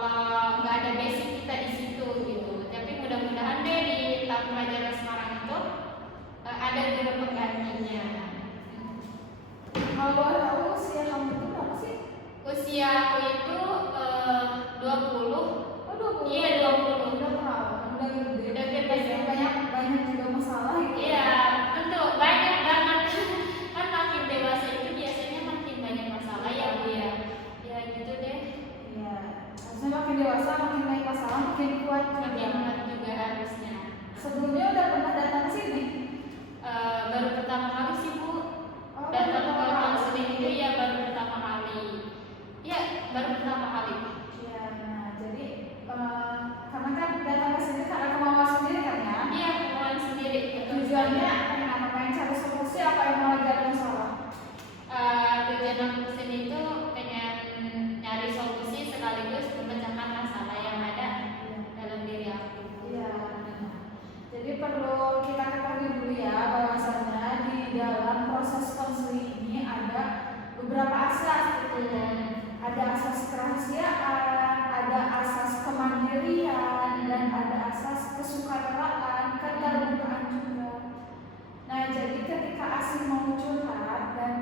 kalau nggak ada basic kita di situ gitu. Tapi mudah-mudahan deh di tahun pelajaran Semarang itu ada guru penggantinya. Kalau boleh tahu usia kamu itu berapa sih? Usia aku itu 20. Oh 20. Iya 20. Udah perawan, udah gede. Udah gede. Banyak juga masalah gitu. Iya, tentu banyak banget. Kan makin dewasa itu biasanya makin banyak masalah ya Bu ya. Ya gitu deh. Iya. Harusnya makin dewasa makin banyak masalah makin kuat Makin kuat juga harusnya. Sebelumnya udah pernah datang ke sini? Baru pertama kali sih Bu. Oh, Datang ke pertama kali. konseling itu ya baru pertama kali. Ya baru pertama kali. Iya, nah jadi karena kan datang ke sini karena kemauan sendiri kan ya? Iya kemauan sendiri. Tujuannya kenapa pengen cari solusi apa yang mau lagi ada masalah? Tujuan aku kesini itu pengen nyari solusi sekaligus memecahkan masalah yang ada dalam diri aku. Iya. Jadi perlu kita ketahui dulu ya bahwasanya di dalam proses konseling ini ada beberapa asas gitu. Ada asas kerahasiaan, ada asas kemandirian, dan ada asas kesukarelaan, keterbukaan juga. Nah, jadi ketika asing mau curhat dan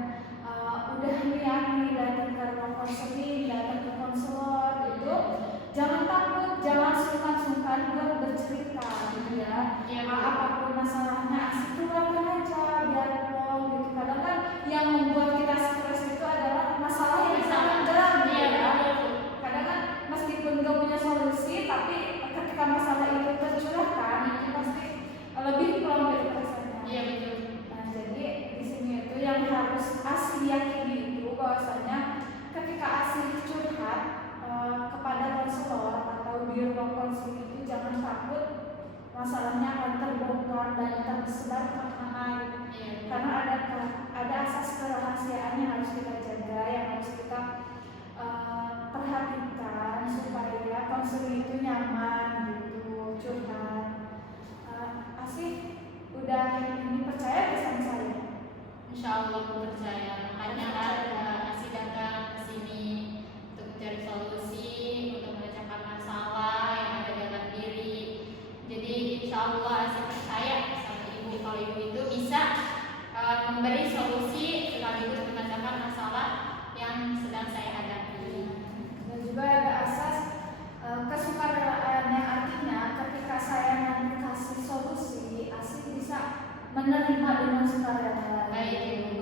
udah niat nih datang ke ruang konseling, datang ke konselor itu, jangan takut, jangan sungkan-sungkan buat bercerita gitu ya. Iya, Apapun masalahnya asik keluarkan aja biar plong gitu. Kadang kan yang membuat kita stres itu adalah masalah yang sangat dalam gitu ya. Kadang kan meskipun gak punya solusi, tapi ketika masalah itu tercurahkan itu pasti lebih plong gitu rasanya. Iya betul. Nah, jadi di sini itu yang harus asli yakini itu bahwasanya ketika asli curhat kepada konselor atau di ruang konseling itu jangan takut masalahnya akan terbongkar dan akan tersebar kemana-mana. Karena ada asas kerahasiaan yang harus kita jaga, yang harus kita perhatikan supaya konseling itu nyaman gitu curhat. Asih udah ini percaya gak sama saya? Insya Allah aku percaya. Makanya kan Asih datang ke sini untuk mencari solusi, untuk memecahkan masalah yang ada dalam diri. Jadi insya Allah Asih percaya sama Ibu kalau Ibu itu bisa memberi solusi sekaligus memecahkan masalah yang sedang saya hadapi. Dan juga ada asas kesukarelaan yang artinya ketika saya nanti kasih solusi, Asih bisa menerima dengan sukarela. Baik Ibu.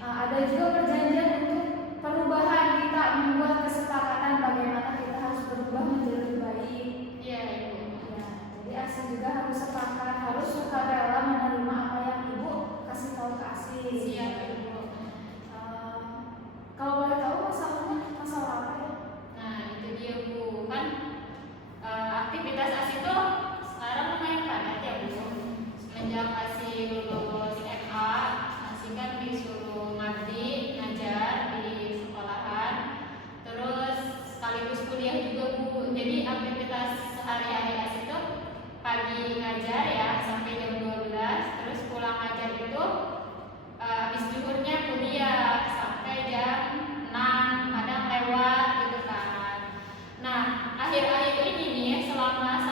Ada juga perjanjian untuk perubahan, kita membuat kesepakatan bagaimana kita harus berubah menjadi lebih baik. Iya Ibu. Ya, jadi Asih juga harus sepakat, harus sukarela menerima apa yang Ibu kasih tahu ke Asih. Siap Ibu. Kalau boleh tahu masalahnya masalah apa ya? Nah itu dia Bu, kan aktivitas Asih tuh sekarang lumayan padat ya Bu. Semenjak Asih lulus MA, Asih kan disuruh ngabdi ngajar di sekolahan, terus sekaligus kuliah juga Bu. Jadi aktivitas sehari-hari Asih tuh pagi ngajar ya sampai jam 12, terus pulang ngajar itu habis zuhurnya kuliah sampai jam 6, kadang lewat gitu kan. Nah akhir-akhir ini nih selama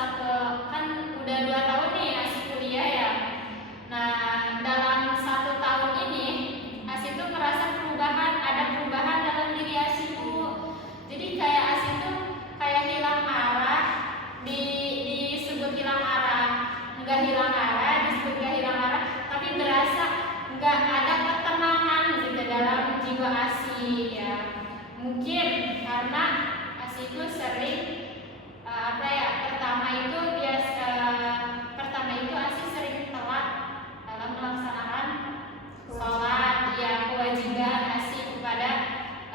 kan udah 2 tahun nih Asih kuliah ya. Nah dalam 1 tahun ini Asih tuh merasa ada perubahan dalam diri Asih Bu. Jadi kayak Asih tuh kayak hilang arah, disebut hilang arah, nggak hilang arah, disebut nggak hilang arah, tapi berasa nggak ada ketenangan gitu dalam jiwa Asih ya. Mungkin karena Asih itu sering pertama itu Asih sering telat dalam melaksanakan sholat ya, kewajiban Asih kepada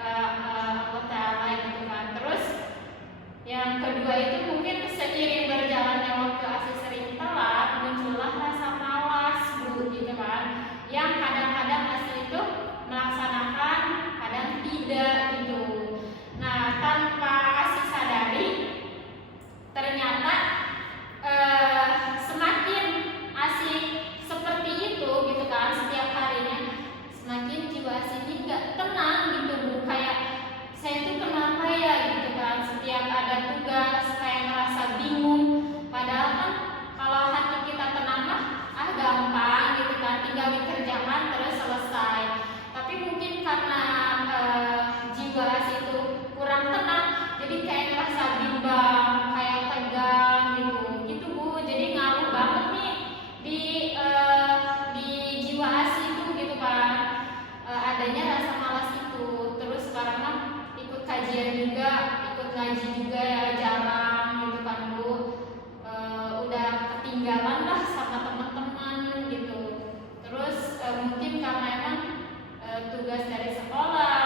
Allah Ta'ala gitu kan. Terus yang kedua itu mungkin seiring berjalannya waktu Asih sering telat, muncullah rasa malas Bu gitu kan, yang kadang-kadang Asih itu melaksanakan, kadang tidak gitu. Nah tanpa Asih sadari tinggal dikerjakan terus selesai. Tapi mungkin karena jiwa ASI itu kurang tenang, jadi kayak ngerasa bimbang, kayak tegang gitu Bu. Jadi ngaruh banget nih di jiwa ASI itu gitu kan. Adanya rasa malas itu. Terus karena ikut kajian juga, ikut ngaji juga ya jarang gitu kan Bu. Udah ketinggalan lah sama teman-teman gitu. Terus mungkin karena emang tugas dari sekolah,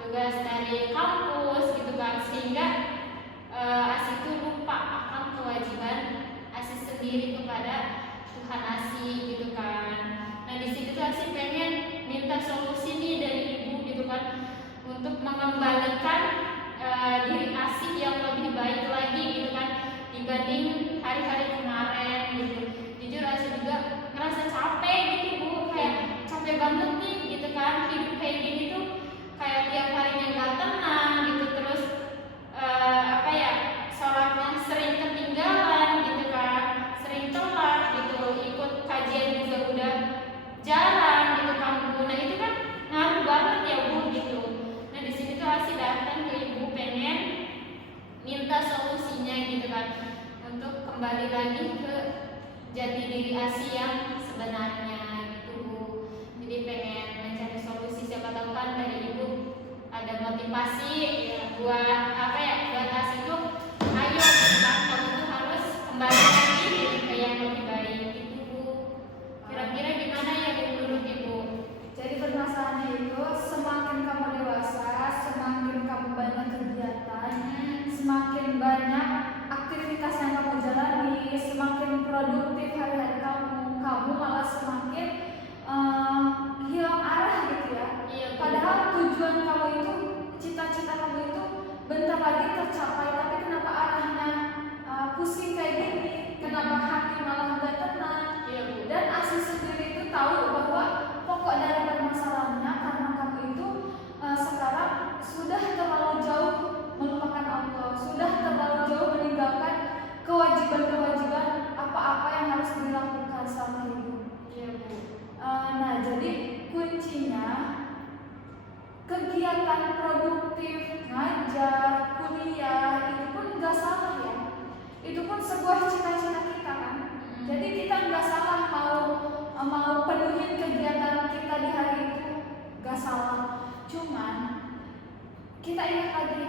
tugas dari kampus gitu kan, sehingga ASI itu lupa akan kewajiban ASI sendiri kepada Tuhan ASI gitu kan. Nah di situ tuh ASI pengen minta solusi nih dari Ibu gitu kan, untuk mengembalikan diri ASI yang lebih baik lagi gitu kan dibanding hari-hari kemarin gitu. Jujur ASI juga ngerasa capek gitu Bu, kayak capek banget nih gitu kan, hidup kayak gini tuh kayak tiap harinya gak tenang gitu. Terus sholatnya sering ketinggalan gitu kan, sering telat gitu, ikut kajian juga udah jarang gitu kan Bu. Nah itu kan ngaruh banget ya Bu gitu. Nah di sini tuh ASI datang ke Ibu pengen minta solusinya gitu kan, untuk kembali lagi ke jati diri ASI yang sebenarnya gitu Bu. Jadi pengen mencari solusi, siapa tahu kan dari Ibu ada motivasi buat buat ASI tuh ayo kamu tuh harus kembali lagi ke yang lebih baik gitu Bu. Kira-kira gimana ya Bu menurut Ibu? Jadi permasalahannya itu semakin kamu dewasa, semakin kamu banyak kegiatan, semakin banyak aktivitas yang kamu jalani, semakin produktif hari-hari kamu malah semakin hilang arah gitu ya. Iya, Padahal tujuan kamu itu, cita-cita kamu itu bentar lagi tercapai, tapi kenapa arahnya pusing kayak gini? Kenapa hati malah gak tenang? Iya, Bu. Dan ASI sendiri itu tahu bahwa pokok dari permasalahannya karena kamu itu sekarang sudah terlalu jauh melupakan Allah, sudah terlalu jauh meninggalkan kewajiban-kewajiban apa-apa yang harus dilakukan selama hidup. Iya Bu. Nah jadi kuncinya kegiatan produktif, ngajar, kuliah itu pun nggak salah ya. Itu pun sebuah cita-cita kita kan. Jadi kita nggak salah mau penuhin kegiatan kita di hari itu, nggak salah. Cuman kita ingat lagi,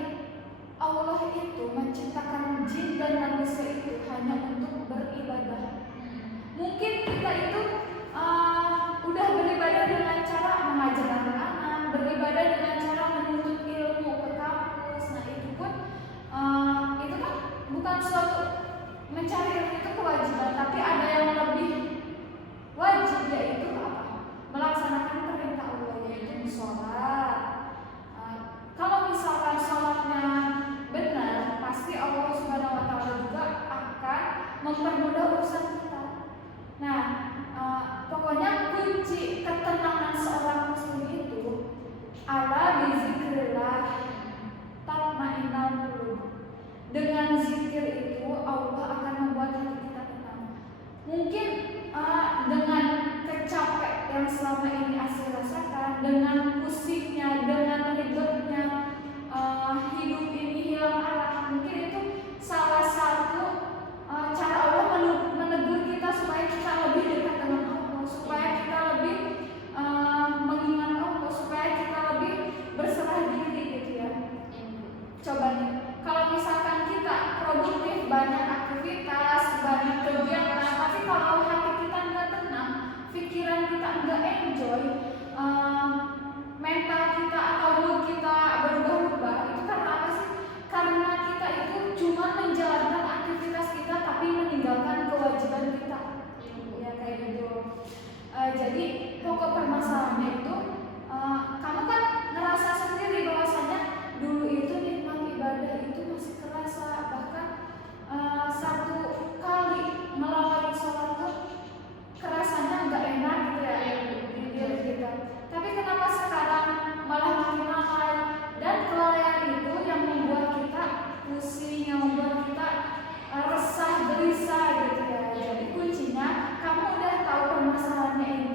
Allah itu menciptakan jin dan manusia itu hanya untuk beribadah. Mungkin kita itu udah beribadah dengan cara mengajar anak-anak, beribadah dengan cara menuntut ilmu ke kampus. Nah itu pun itu kan bukan suatu mencari ilmu itu kewajiban, tapi ada yang lebih wajib, yaitu apa? Melaksanakan perintah Allah, yaitu sholat. Kalau misalkan sholatnya benar, pasti Allah Subhanahu Wa Taala juga akan mempermudah urusan kita. Nah, pokoknya kunci ketenangan seorang muslim itu ala bizikrillah tatmainnul qulub. Dengan zikir itu Allah akan membuat hati kita tenang. Mungkin dengan kecapek yang selama ini ASI rasakan, dengan pusingnya, dengan ribetnya hidup ini hilang arah, mungkin itu salah satu cara Allah menegur kita supaya kita lebih dekat dengan Allah, supaya kita lebih mengingat Allah, supaya kita lebih berserah diri gitu ya. Coba nih, kalau misalkan kita produktif, banyak aktivitas, banyak kegiatan, tapi kalau hati kita nggak tenang, pikiran kita nggak enjoy, mental kita atau mood kita berubah-ubah, itu karena apa sih? Karena kita itu cuma menjalankan aktivitas kita tapi meninggalkan kewajiban kita. Ya kayak gitu. Jadi pokok permasalahannya itu kamu kan ngerasa sendiri bahwasanya dulu itu nikmat ibadah itu masih kerasa, bahkan satu kali melawat sholat tuh kerasanya nggak enak gitu ya di diri kita. Tapi kenapa sekarang malah makin mahal? Dan kelalaian itu yang membuat kita pusing, yang membuat kita resah, gelisah gitu ya. Jadi kuncinya kamu udah tahu permasalahannya ini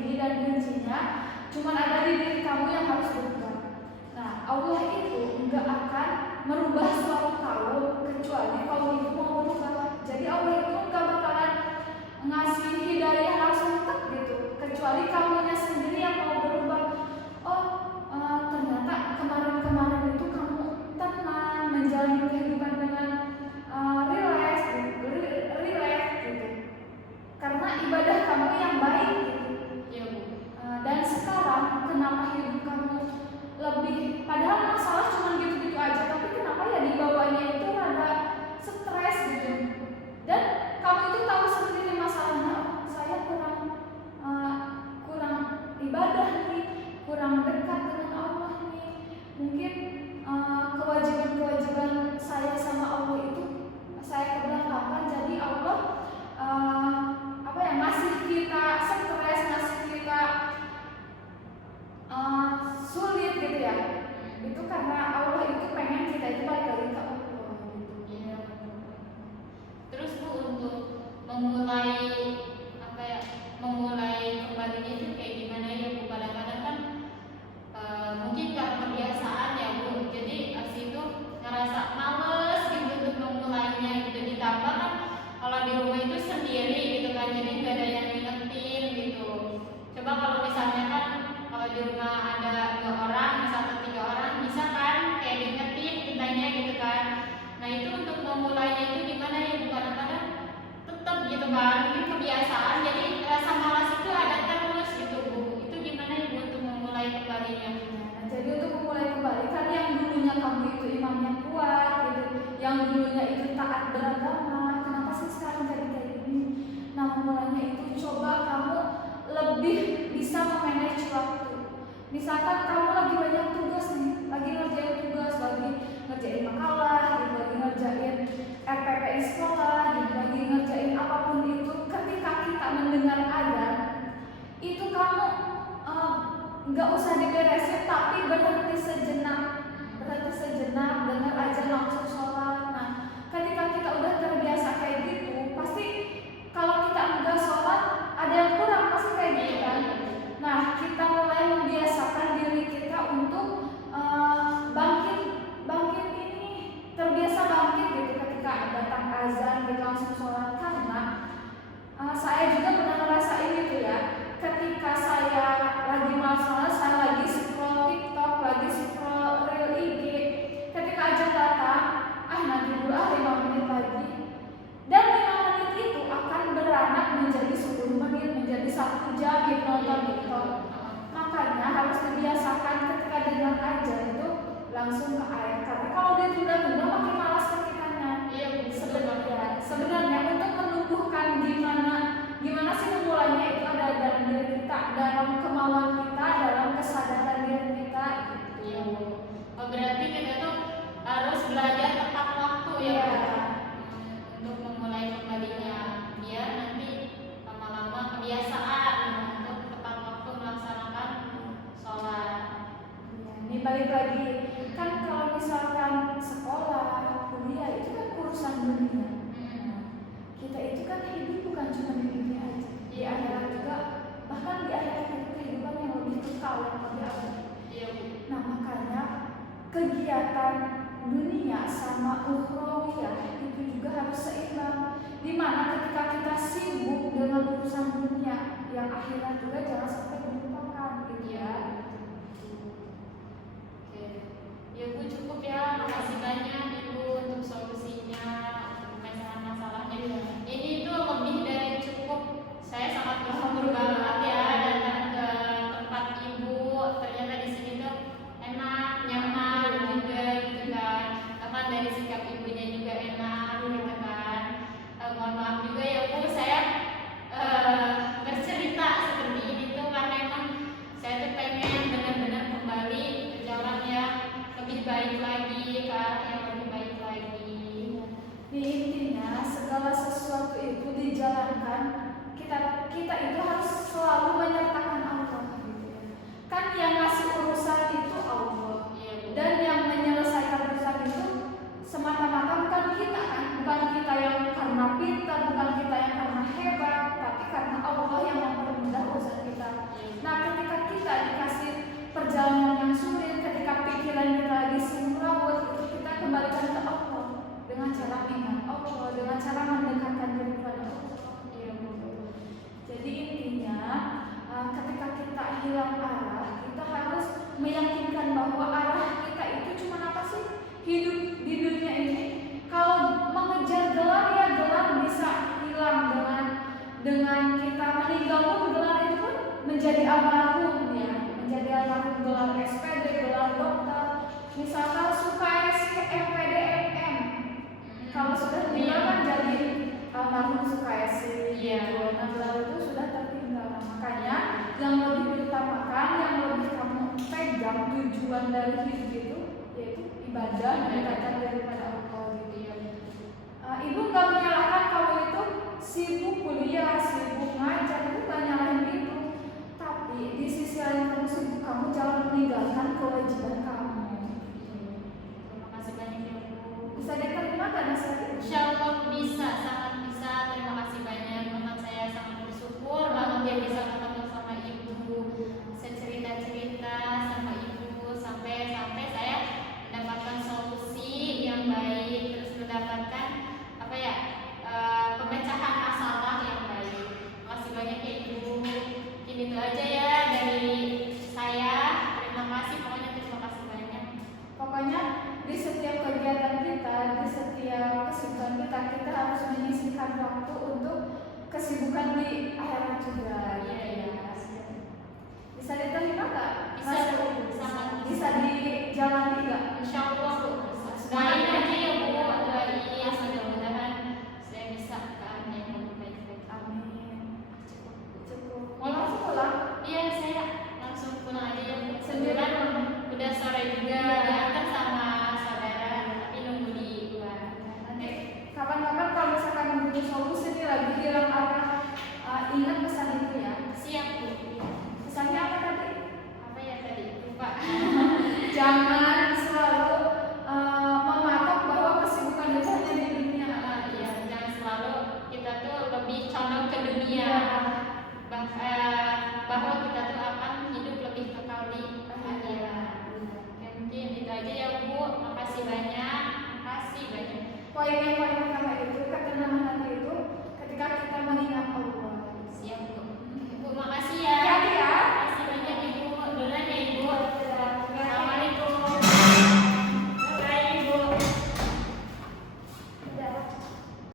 cuman ada di diri kamu yang harus berubah. Nah, Allah itu enggak akan merubah suatu kaum kecuali kaum itu mau berubah. Jadi Allah itu enggak bakalan ngasih hidayah langsung tek gitu, kecuali kamunya sendiri yang mau berubah. Oh, ternyata kemarin-kemarin itu kamu tenang menjalani kehidupan dengan relax gitu, karena ibadah kamu yang baik gitu. Iya Bu. Dan sekarang kenapa hidup kamu lebih, padahal masalah cuma gitu-gitu aja, tapi kenapa ya dibawanya itu rada stres gitu. Dan kamu itu tahu sendiri masalahnya, oh, saya kurang ibadah nih, kurang dekat dengan Allah nih. Mungkin kewajiban-kewajiban saya sama Allah itu saya kebelakangkan, jadi Allah ngasih kita stres, ngasih kita sulit gitu ya. Itu karena Allah itu pengen kita itu balik lagi ke Allah gitu. Iya. Terus Bu, untuk memulai memulai kembalinya itu kayak gimana ya Bu? Kadang-kadang kan mungkin karena kebiasaan ya Bu, jadi abis itu ngerasa males gitu untuk memulainya gitu. Ditambah kan kalau di rumah itu sendiri gitu kan, jadi nggak ada yang ngingetin gitu. Coba kalau misalnya kan kalau di rumah ada 2 orang, misalnya 3 orang, bisa kan kayak diingetin kitanya gitu kan. Nah itu untuk memulainya itu gimana ya Bu? Kadang-kadang tetap gitu kan, mungkin kebiasaan, jadi rasa malas itu ada terus gitu Bu. Itu gimana ya Bu untuk memulai kembalinya? Nah, jadi untuk memulai kembali kan yang dulunya kamu itu imannya kuat gitu, yang dulunya itu taat beragama, kenapa sih sekarang jadi kayak gini? Nah, memulainya itu coba kamu lebih bisa memanage waktu. Misalkan kamu lagi banyak tugas nih, lagi ngerjain tugas, lagi ngerjain makalah, gitu, lagi ngerjain RPP di sekolah, gitu, lagi ngerjain apapun itu, ketika kita mendengar azan, itu kamu nggak usah diberesin, tapi berhenti sejenak, dengar azan langsung sholat. Nah, ketika kita udah terbiasa kayak gitu, pasti kalau kita enggak sholat ada yang kurang, pasti kayak gitu kan. Nah, kita mulai membiasakan diri kita untuk bangkit ini, terbiasa bangkit gitu ketika datang azan kita langsung sholat. Karena saya juga pernah ngerasain gitu ya, ketika saya lagi malas sholat, saya lagi scroll TikTok, lagi scroll reel IG, ketika azan datang, nanti dulu 5 menit lagi, dan 5 menit itu akan beranak menjadi 10 menit, menjadi 1 jam gitu nonton TikTok. Makanya harus dibiasakan ketika dengar azan itu langsung ke air, karena kalau dia tunda-tunda makin malas kitanya. Iya Bu. Sebenarnya untuk menumbuhkan gimana sih memulainya itu ada dalam diri kita, dalam kemauan kita, dalam kesadaran diri kita gitu. Iya Bu. Oh, berarti kita tuh harus belajar tepat waktu ya Bu. Untuk memulai kembalinya, biar nanti lama-lama kebiasaan untuk tepat waktu melaksanakan sholat. Ini balik lagi, kan kalau misalkan sekolah, kuliah itu kan urusan dunia. Kita itu kan hidup bukan cuma di dunia aja, di akhirat juga, bahkan di akhirat itu kehidupan yang lebih kekal, yang lebih abadi. Iya Bu. Nah, makanya kegiatan dunia sama ukhrawiyah itu juga harus seimbang. Dimana ketika kita sibuk dengan urusan dunia, yang akhirat juga jangan sampai dilupakan gitu ya. Oke. Ya Bu, cukup ya. Makasih banyak Ibu untuk solusinya, untuk masalah-masalahnya. Ini tuh lebih dari cukup. Saya sangat bersyukur banget ya datang ke tempat Ibu. Ternyata di sini tuh enak, nyaman juga gitu kan. Bahkan dari sikap ibunya juga enak gitu kan. Mohon maaf juga ya Bu, saya bercerita seperti ini tuh karena emang meyakinkan bahwa arah kita itu cuma apa sih? Hidup di dunia ini. Kalau mengejar gelar ya gelar bisa hilang dengan kita meninggal pun gelar itu pun menjadi almarhum ya, menjadi almarhum gelar SPD, gelar dokter. Misalkan suka SPDMM, kalau sudah meninggal kan jadi almarhum suka Iya. Nah gelar itu sudah tertinggal. Nah, makanya yang lebih diutamakan, yang lebih kamu pegang tujuan dari hidup itu yaitu ibadah mendekatkan daripada Allah gitu ya. Ibu nggak menyalahkan kamu itu sibuk kuliah, sibuk ngajar, itu nggak nyalahin itu. Tapi di sisi lain kamu sibuk, kamu jangan meninggalkan kewajiban kamu. Terima kasih banyak ya Bu. Bisa diterima nggak nasihatnya? Insya Allah bisa, sangat bisa. Terima kasih banyak. Teman saya sangat bersyukur banget dia bisa ketemu sama Ibu, bisa cerita-cerita sama Ibu sampai saya mendapatkan solusi yang baik, terus mendapatkan apa ya pemecahan masalah yang baik. Terima kasih banyak ya Ibu. Mungkin itu aja ya dari saya. Terima kasih, pokoknya terima kasih banyak. Pokoknya di setiap kegiatan kita, di setiap kesibukan kita, kita harus menyisihkan waktu untuk kesibukan di akhirat juga. Iya.